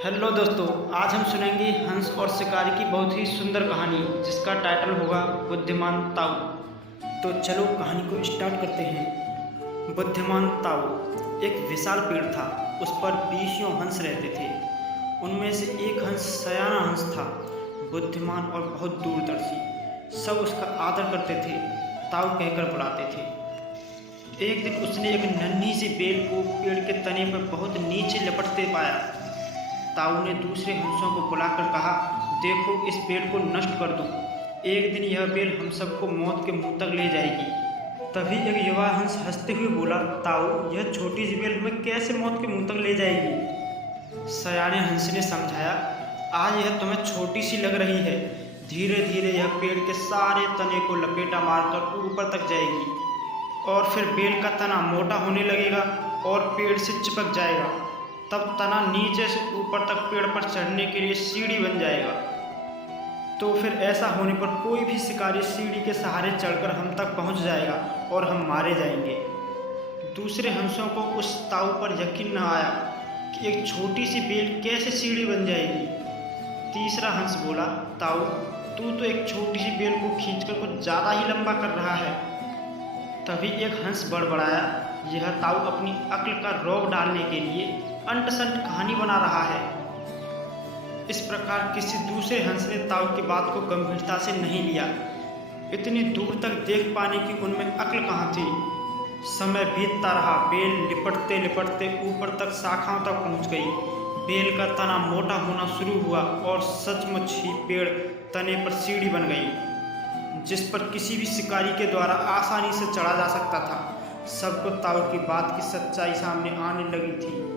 Hello दोस्तों, आज हम सुनेंगे हंस और शिकारी की बहुत ही सुंदर कहानी जिसका टाइटल होगा बुद्धिमान ताऊ। तो चलो कहानी को स्टार्ट करते हैं। बुद्धिमान ताऊ एक विशाल पेड़ था। उस पर 20 हंस रहते थे। उनमें से एक हंस सयाना हंस था, बुद्धिमान और बहुत दूरदर्शी। सब उसका आदर करते थे, ताऊ कहकर बुलाते थे। एक दिन उसने एक नन्ही सी बेल को पेड़ के तने पर बहुत नीचे लपटते पाया। ताऊ ने दूसरे हंसों को बुलाकर कहा, देखो इस पेड़ को नष्ट कर दो। एक दिन यह बेल हम सबको मौत के मुंह तक ले जाएगी। तभी एक युवा हंस हंसते हुए बोला, ताऊ यह छोटी सी बेल हमें कैसे मौत के मुंह तक ले जाएगी। सयाने हंस ने समझाया, आज यह तुम्हें छोटी सी लग रही है, धीरे धीरे यह पेड़ के सारे तने को लपेटा मारकर ऊपर तक जाएगी और फिर बेल का तना मोटा होने लगेगा और पेड़ से चिपक जाएगा। तब तना नीचे से ऊपर तक पेड़ पर चढ़ने के लिए सीढ़ी बन जाएगा। तो फिर ऐसा होने पर कोई भी शिकारी सीढ़ी के सहारे चढ़कर हम तक पहुंच जाएगा और हम मारे जाएंगे। दूसरे हंसों को उस ताऊ पर यकीन न आया कि एक छोटी सी बेल कैसे सीढ़ी बन जाएगी। तीसरा हंस बोला, ताऊ तू तो एक छोटी सी बेल को खींचकर कुछ ज़्यादा ही लंबा कर रहा है। तभी एक हंस बड़बड़ाया, यह ताऊ अपनी अक्ल का रोग डालने के लिए अंट संट कहानी बना रहा है। इस प्रकार किसी दूसरे हंस ने ताऊ की बात को गंभीरता से नहीं लिया। इतनी दूर तक देख पाने की उनमें अक्ल कहाँ थी। समय बीतता रहा, बेल लिपटते लिपटते ऊपर तक शाखाओं तक पहुँच गई। बेल का तना मोटा होना शुरू हुआ और सचमुच ही पेड़ तने पर सीढ़ी बन गई, जिस पर किसी भी शिकारी के द्वारा आसानी से चढ़ा जा सकता था। सबको ताऊ की बात की सच्चाई सामने आने लगी थी,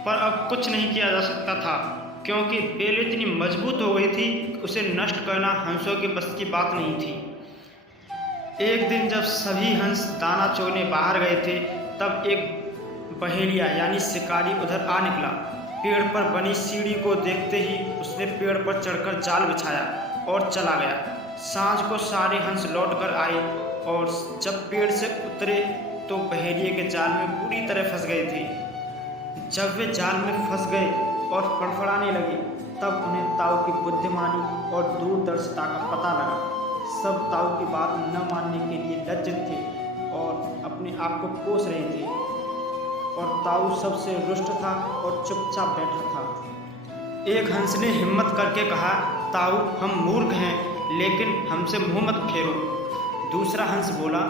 पर अब कुछ नहीं किया जा सकता था क्योंकि बेल इतनी मजबूत हो गई थी कि उसे नष्ट करना हंसों के बस की बात नहीं थी। एक दिन जब सभी हंस दाना चोने बाहर गए थे, तब एक बहेलिया यानी शिकारी उधर आ निकला। पेड़ पर बनी सीढ़ी को देखते ही उसने पेड़ पर चढ़कर जाल बिछाया और चला गया। सांझ को सारे हंस लौट कर आए और जब पेड़ से उतरे तो बहेलिए के जाल में बुरी तरह फंस गए थे। जब वे जाल में फंस गए और फड़फड़ाने लगे, तब उन्हें ताऊ की बुद्धिमानी और दूरदर्शिता का पता लगा। सब ताऊ की बात न मानने के लिए लज्जित थे और अपने आप को कोस रहे थे, और ताऊ सबसे रुष्ट था और चुपचाप बैठा था। एक हंस ने हिम्मत करके कहा, ताऊ हम मूर्ख हैं, लेकिन हमसे मुँह मत फेरो। दूसरा हंस बोला,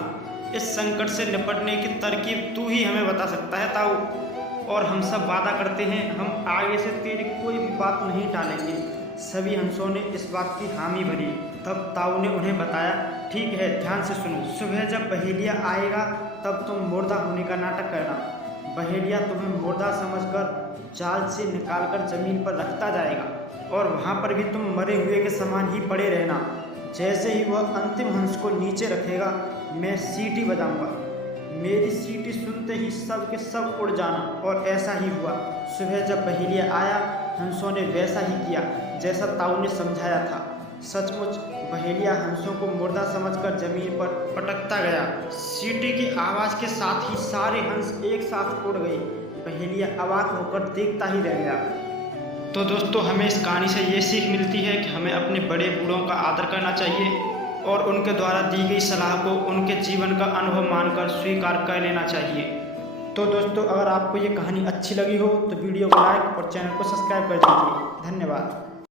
इस संकट से निपटने की तरकीब तू ही हमें बता सकता है ताऊ, और हम सब वादा करते हैं हम आगे से तेरी कोई भी बात नहीं टालेंगे। सभी हंसों ने इस बात की हामी भरी। तब ताऊ ने उन्हें बताया, ठीक है ध्यान से सुनो, सुबह जब बहेलिया आएगा तब तुम मुर्दा होने का नाटक करना। बहेलिया तुम्हें मुर्दा समझकर जाल से निकालकर जमीन पर रखता जाएगा और वहाँ पर भी तुम मरे हुए के समान ही पड़े रहना। जैसे ही वह अंतिम हंस को नीचे रखेगा, मैं सीटी बजाऊंगा। मेरी सीटी सुनते ही सब के सब उड़ जाना। और ऐसा ही हुआ। सुबह जब बहेलिया आया, हंसों ने वैसा ही किया जैसा ताऊ ने समझाया था। सचमुच बहेलिया हंसों को मुर्दा समझकर जमीन पर पटकता गया। सीटी की आवाज़ के साथ ही सारे हंस एक साथ उड़ गए। बहेलिया अवाक होकर देखता ही रह गया। तो दोस्तों, हमें इस कहानी से ये सीख मिलती है कि हमें अपने बड़े बूढ़ों का आदर करना चाहिए और उनके द्वारा दी गई सलाह को उनके जीवन का अनुभव मानकर स्वीकार कर लेना चाहिए। तो दोस्तों, अगर आपको ये कहानी अच्छी लगी हो तो वीडियो को लाइक और चैनल को सब्सक्राइब कर दीजिए। धन्यवाद।